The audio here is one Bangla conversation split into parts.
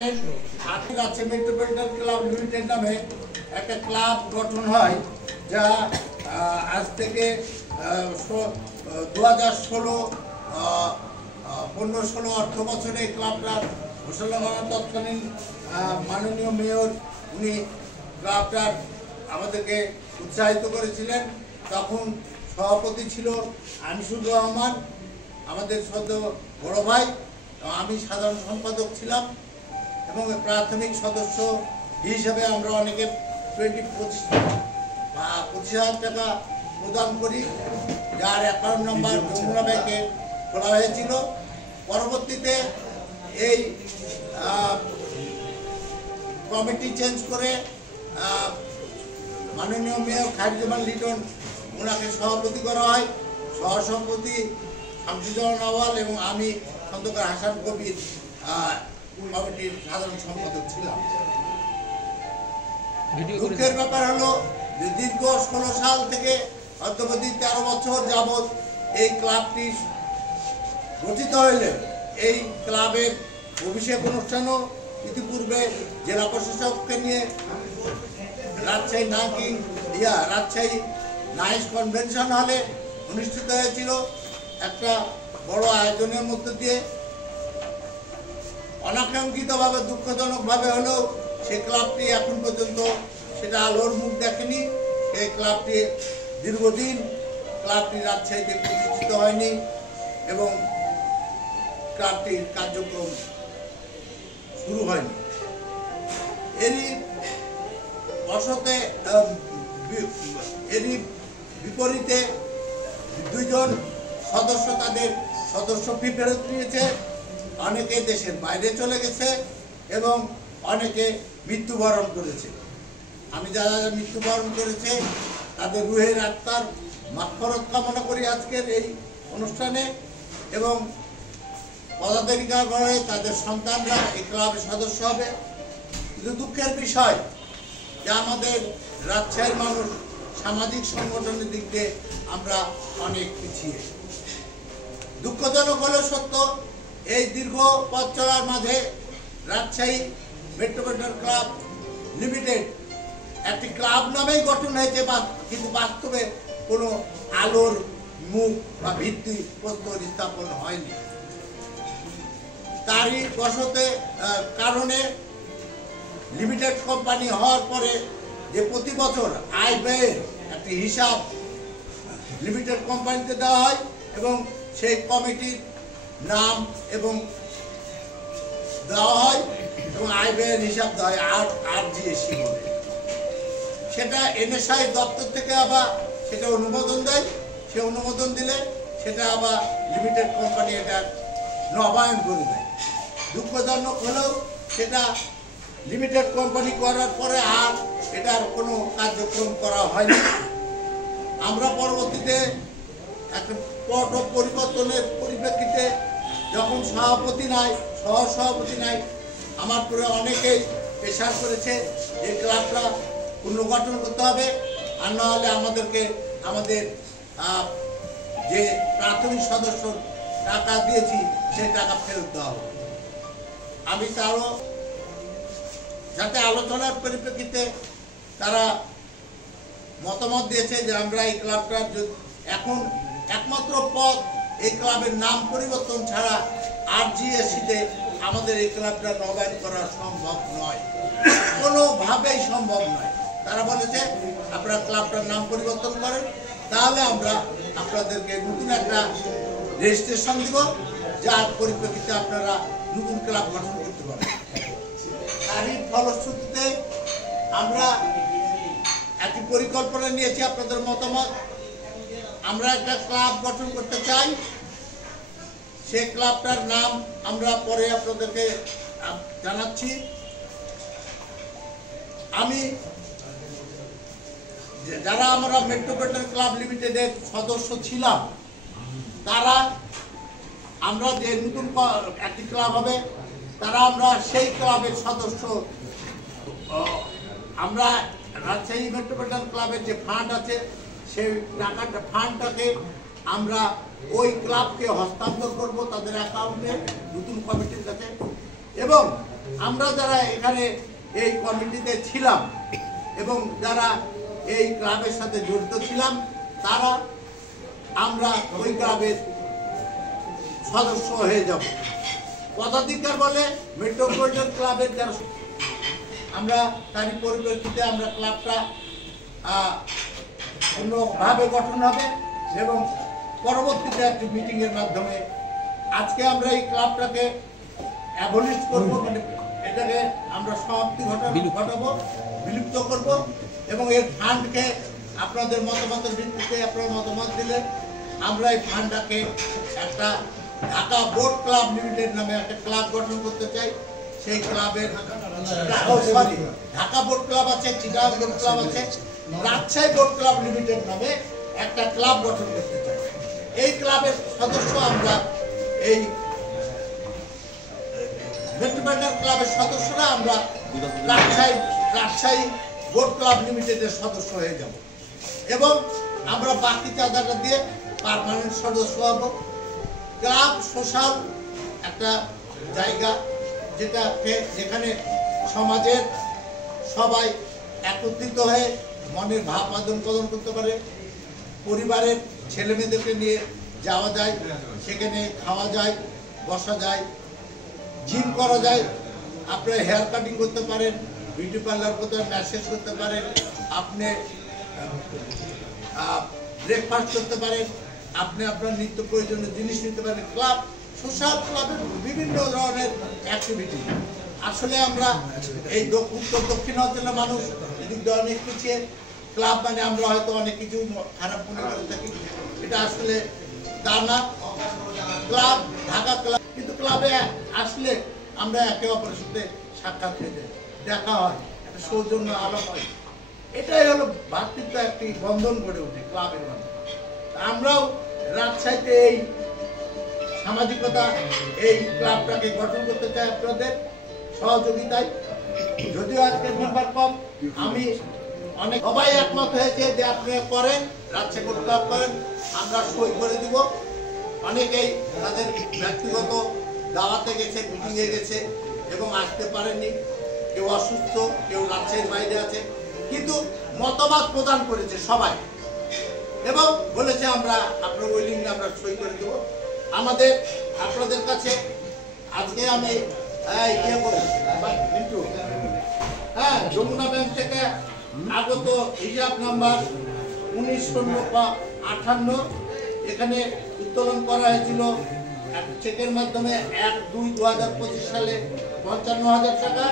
রাজশাহী মেট্রোপলিটন ক্লাব লিমিটেড নামে একটা ক্লাব গঠন হয়, যা আজ থেকে 2016 অর্থ বছরে ক্লাবটা ঘোষণা করা। তৎকালীন মাননীয় মেয়র উনি ক্লাবটার আমাদেরকে উৎসাহিত করেছিলেন। তখন সভাপতি ছিল আনিসুর রহমান, আমাদের সদ্য বড় ভাই। আমি সাধারণ সম্পাদক ছিলাম এবং প্রাথমিক সদস্য হিসেবে আমরা অনেকে 25,000 টাকা প্রদান করি, যার অ্যাকাউন্ট নাম্বার যমুনা ব্যাংকে খোলা হয়েছিল। পরবর্তীতে এই কমিটি চেঞ্জ করে মাননীয় মেয়র খায়রুজ্জামান লিটন ওনাকে সভাপতি করা হয়। সহসভাপতি শামসুজ্জামান আওয়াল এবং আমি খন্দকার হাসান কবির কমিটির সাধারণ সম্পাদক ছিলাম। দুঃখের ব্যাপার হলো যে দীর্ঘ 16 সাল থেকে অদ্যাবধি 13 বছর যাবৎ এই ক্লাবটি গঠিত হইলে এই ক্লাবের অভিষেক অনুষ্ঠানও ইতিপূর্বে জেলা প্রশাসককে নিয়ে রাজশাহী নাইস কনভেনশন হলে অনুষ্ঠিত হয়েছিল। একটা বড় আয়োজনের মধ্য দিয়ে অনাকাঙ্ক্ষিতভাবে দুঃখজনকভাবে হলেও সেই ক্লাবটি এখন পর্যন্ত সেটা আলোর মুখ দেখেনি। সেই ক্লাবটি দীর্ঘদিন রাজশাহীতে প্রতিষ্ঠিত হয়নি এবং ক্লাবটির কার্যক্রম শুরু হয়নি। এরই বিপরীতে দুইজন সদস্য তাদের সদস্য ফি ফেরত নিয়েছে, অনেকে দেশের বাইরে চলে গেছে এবং অনেকে মৃত্যুবরণ করেছে। আমি যারা মৃত্যুবরণ করেছে তাদের রুহের আত্মার মাগফিরাত কামনা করি আজকের এই অনুষ্ঠানে। এবং পদাধিকার করে তাদের সন্তানরা এই ক্লাবের সদস্য হবে। কিন্তু দুঃখের বিষয় যে আমাদের রাজশাহীর মানুষ সামাজিক সংগঠনের দিক দিয়ে আমরা অনেক পিছিয়ে। দুঃখজনক হলেও সত্য, এই দীর্ঘ পথ চলার মাঝে রাজশাহী মেট্রোপলিটন ক্লাব লিমিটেড একটি ক্লাব নামেই গঠন হয়েছে, কিন্তু বাস্তবে কোনো আলোর মুখ বা ভিত্তি প্রস্তর স্থাপন হয়নি। তারই কারণে লিমিটেড কোম্পানি হওয়ার পরে যে প্রতি বছর আয় ব্যয়ের একটি হিসাব লিমিটেড কোম্পানিতে দেওয়া হয় এবং সেই কমিটির নাম এবং দেওয়া হয় এবং আয় ব্যয়ের হিসাব দেওয়া হয় RGSC বলে। সেটা NSI দপ্তর থেকে আবার সেটা অনুমোদন দেয়। সে অনুমোদন দিলে সেটা আবার লিমিটেড কোম্পানি এটা নবায়ন করে দেয়। দুঃখজনক হলেও সেটা লিমিটেড কোম্পানি করার পরে আর এটার কোনো কার্যক্রম করা হয়নি। আমরা পরবর্তীতে একটা পট পরিবর্তনের পরিপ্রেক্ষিতে যখন সভাপতি নাই, সহসভাপতি নাই, আমার পরে অনেকেই প্রেশার করেছে যে ক্লাবটা পুনর্গঠন করতে হবে, আর না হলে আমাদেরকে আমাদের যে প্রাথমিক সদস্য টাকা দিয়েছি সেই টাকা ফেরত দেওয়া হবে। আমি তারও যাতে আলোচনার পরিপ্রেক্ষিতে তারা মতামত দিয়েছে যে আমরা এই ক্লাবটা এখন একমাত্র পথ এই ক্লাবের নাম পরিবর্তন ছাড়া RGSC-তে আমাদের এই ক্লাবটা নবায়ন করা সম্ভব নয়, কোনোভাবেই সম্ভব নয়। তারা বলেছে আপনারা ক্লাবটার নাম পরিবর্তন করেন, তাহলে আমরা আপনাদেরকে নতুন একটা রেজিস্ট্রেশন দিব, যার পরিপ্রেক্ষিতে আপনারা নতুন ক্লাব গঠন করতে পারেন। তারই ফলশ্রুতিতে আমরা একটি পরিকল্পনা নিয়েছি। আপনাদের মতামত, আমরা একটা ক্লাব গঠন করতে চাই। সেই ক্লাবটার নাম আমরা পরে আপনাদেরকে জানাচ্ছি। যারা আমরা মেট্রোপলিটন ক্লাব লিমিটেডের সদস্য ছিলাম, তারা আমরা যে নতুন একটি ক্লাব হবে আমরা সেই ক্লাবের সদস্য। আমরা রাজশাহী মেট্রোপলিটন ক্লাবের যে ফান্ড আছে সেই ফান্ডটাকে আমরা ওই ক্লাবকে হস্তান্তর করব তাদের অ্যাকাউন্টে নতুন কমিটির কাছে, এবং আমরা যারা এখানে এই কমিটিতে ছিলাম এবং যারা এই ক্লাবের সাথে জড়িত ছিলাম তারা আমরা ওই ক্লাবের সদস্য হয়ে যাব। পদাধিকার বলে মেট্রোপলিটন ক্লাবের যারা আমরা তারই পরিপ্রেক্ষিতে আমরা ক্লাবটা অন্যভাবে গঠন হবে এবং পরবর্তীতে একটি মিটিংয়ের মাধ্যমে আজকে আমরা এই ক্লাবটাকে অ্যাবলিশ করবো, মানে এটাকে আমরা সমাপ্তি ঘটাবো, বিলুপ্ত করব এবং এর ফান্ডকে আপনাদের মতামতের ভিত্তিতে আপনারা মতামত দিলে আমরা এই ফান্ডটাকে একটা ঢাকা বোট ক্লাব লিমিটেড নামে একটা ক্লাব গঠন করতে চাই। সেই ক্লাবের ঢাকা বোট ক্লাব আছে, চিটাগাং বোট ক্লাব আছে, রাজশাহী বোট ক্লাব লিমিটেড নামে একটা ক্লাব গঠন করতে চাই। এই ক্লাবের সদস্য আমরা এই মেট্রোপলিটন ক্লাবের সদস্যরা আমরা রাজশাহী বোট ক্লাব লিমিটেডের সদস্য হয়ে যাব এবং আমরা বাকি চাঁদাটা দিয়ে পার্মানেন্ট সদস্য হব। ক্লাব সোশ্যাল একটা জায়গা যেখানে সমাজের সবাই একত্রিত হয়ে মনের ভাব আদান প্রদান করতে পারে, পরিবারের ছেলে মেয়েদেরকে নিয়ে যাওয়া যায়, সেখানে খাওয়া যায়, বসা যায়, জিম করা যায়, আপনার হেয়ার কাটিং করতে পারেন, বিউটি পার্লার করতে পারেন, ম্যাসেজ করতে পারেন, আপনি ব্রেকফাস্ট করতে পারেন, আপনি আপনার নিত্য প্রয়োজনীয় জিনিস নিতে পারেন। ক্লাব সোশ্যাল ক্লাবের বিভিন্ন ধরনের অ্যাক্টিভিটি। আসলে আমরা এই উত্তর দক্ষিণ অঞ্চলের মানুষ এদিক দিয়ে অনেক পিছিয়ে, ক্লাব মানে আমরা হয়তো অনেক কিছু খারাপ মনে করে থাকি, এটা আসলে তা না। ক্লাব ঢাকা ক্লাব, কিন্তু ক্লাবে আসলে আমরা একে অপরের সাথে সাক্ষাৎ পেতে দেখা হয়, একটা সৌজন্য আলাপ হয়, এটাই হলো ভ্রাতৃত্ব একটি বন্ধন গড়ে ওঠে ক্লাবের মাধ্যমে। আমরাও রাজশাহীতে এই সামাজিকতা এই ক্লাবটাকে গঠন করতে চাই আপনাদের সহযোগিতায়। যদিও আজকের মেম্বার কম, আমি অনেক সবাই একমত হয়েছে যে আপনারা করেন, রাজশাহী বোট ক্লাব করেন, আমরা সই করে দিব। অনেকেই তাদের ব্যক্তিগত দাওয়াতে গেছে, মিটিংয়ে গেছে এবং আসতে পারেনি, কেউ অসুস্থ, কেউ রাজশাহীর বাইরে আছে, কিন্তু মতামত প্রদান করেছে সবাই এবং বলেছে আমরা আপনার ওই আমরা সই করে দেব। আমাদের আপনাদের কাছে আজকে আমি যমুনা ব্যাংক থেকে আগত হিসাব নাম্বার 19/58 এখানে উত্তোলন করা হয়েছিল চেকের মাধ্যমে 1/2/2025 সালে 55,000 টাকা।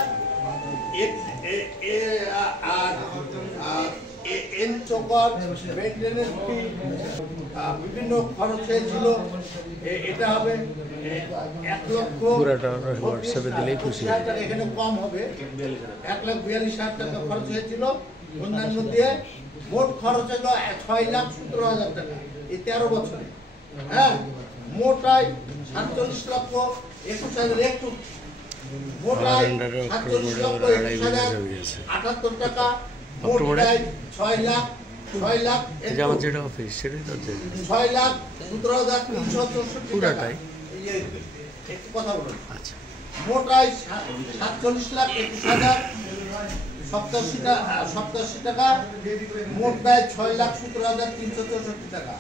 বিভিন্ন খরচ হয়েছিল, এটা হবে 1,42,000 টাকা, এখানে কম হবে 1,42,000 টাকা খরচ হয়েছিল। অন্যান্য দিয়ে মোট খরচ হলো 6,17,000 টাকা এই 13 বছরে। হ্যাঁ, মোট আয় 47,21,000 একটু মোট আয় 47,21,078 টাকা। মোট আয় 6,17,364 কথা বলুন। মোট আয় 47,21,087 টাকা। মোট ব্যয় 6,17,364 টাকা।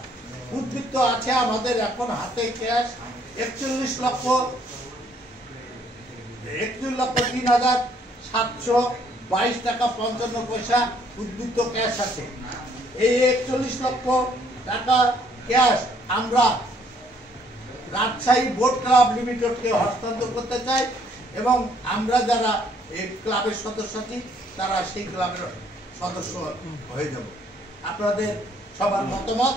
উদ্বৃত্ত আছে আমাদের এখন হাতে ক্যাশ 41,03,722 টাকা 55 পয়সা উদ্বৃত্ত ক্যাশ আছে। এই 41 লক্ষ টাকা ক্যাশ আমরা রাজশাহী বোট ক্লাব লিমিটেডকে হস্তান্তর করতে চাই এবং আমরা যারা এই ক্লাবের সদস্য আছি তারা সেই ক্লাবের সদস্য হয়ে যাব। আপনাদের সবার মতামত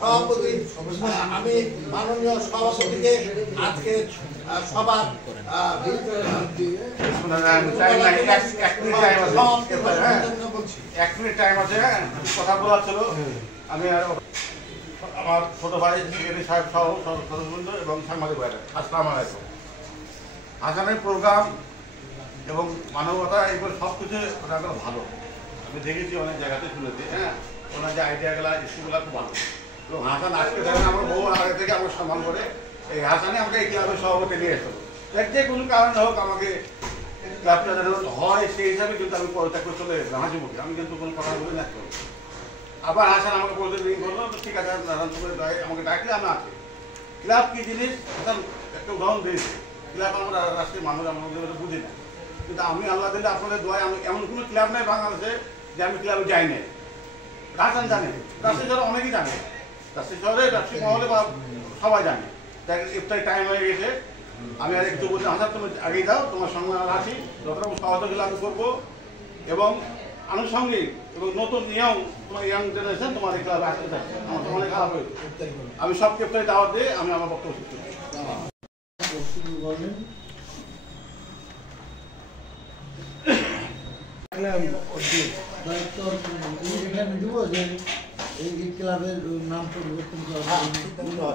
সভাপতি, আমি মাননীয় সভাপতিকে আজকে সবার কথা বলার ছিল। আমি আমার ছোট ভাই সেক্রেটারি সাহেব সহ সদস্যবৃন্দ এবং সাংবাদিক ভাইরা, আসসালামু আলাইকুম। আসামের প্রোগ্রাম এবং মানবতা এগুলো সব কিছু ওনাদের ভালো, আমি দেখেছি অনেক জায়গাতে শুনেছি। হ্যাঁ, ওনার যে আইডিয়াগুলো ইস্যুগুলো খুব ভালো। এবং হাসান আজকে দেখেন আমার বউ আগে থেকে আমাকে সম্মান করে, এই হাসানই আমাকে এই ক্লাবের সভাপতি নিয়ে এসেছিল। যে কোনো কারণে হোক আমাকে ক্লাবটা যেন হয় সেই হিসাবে কিন্তু আমি পদত্যাগ করে চলে এসেছিলাম হাসি মুখে, আমি কিন্তু কোনো কথা বলে না। আবার হাসান আমাকে বলতে রিং করলো, ঠিক আছে আমাকে ডাকলে আমি আছি। ক্লাব কী জিনিস হাসান একটা উদাহরণ দিয়েছে, ক্লাব আমরা রাষ্ট্রের মানুষ আমাদের বুঝি না, কিন্তু আমি আল্লাহ দিলে আপনাদের দোয়ায় আমি এমন কোনো ক্লাব নেই বাংলাদেশে যে আমি ক্লাবে যাই নাই। হাসান জানে, রাজশাহী শহরে অনেকেই জানে, রাজশাহী শহরে রাজশাহী মহলে বা সবাই জানে। তাই ইফতারি টাইম হয়ে গেছে, আমি আর একটু বলছি হাসান তুমি আগেই যাও, তোমার সঙ্গে আমরা আসি, যতটা সহযোগিতা আমি করবো এবং আনুষঙ্গিক এবং নতুন নিয়ম তোমার ইয়াং জেনারেশন তোমার এই ক্লাবে আসতে চাই। আমার তো অনেক খারাপ হয়েছে, আমি সব ক্ষেত্রে দাওয়াত দিয়ে আমি আমার বক্তব্য শেষ করছি। দায়িত্ব দিব যে এই ক্লাবের নাম পরিবর্তন করা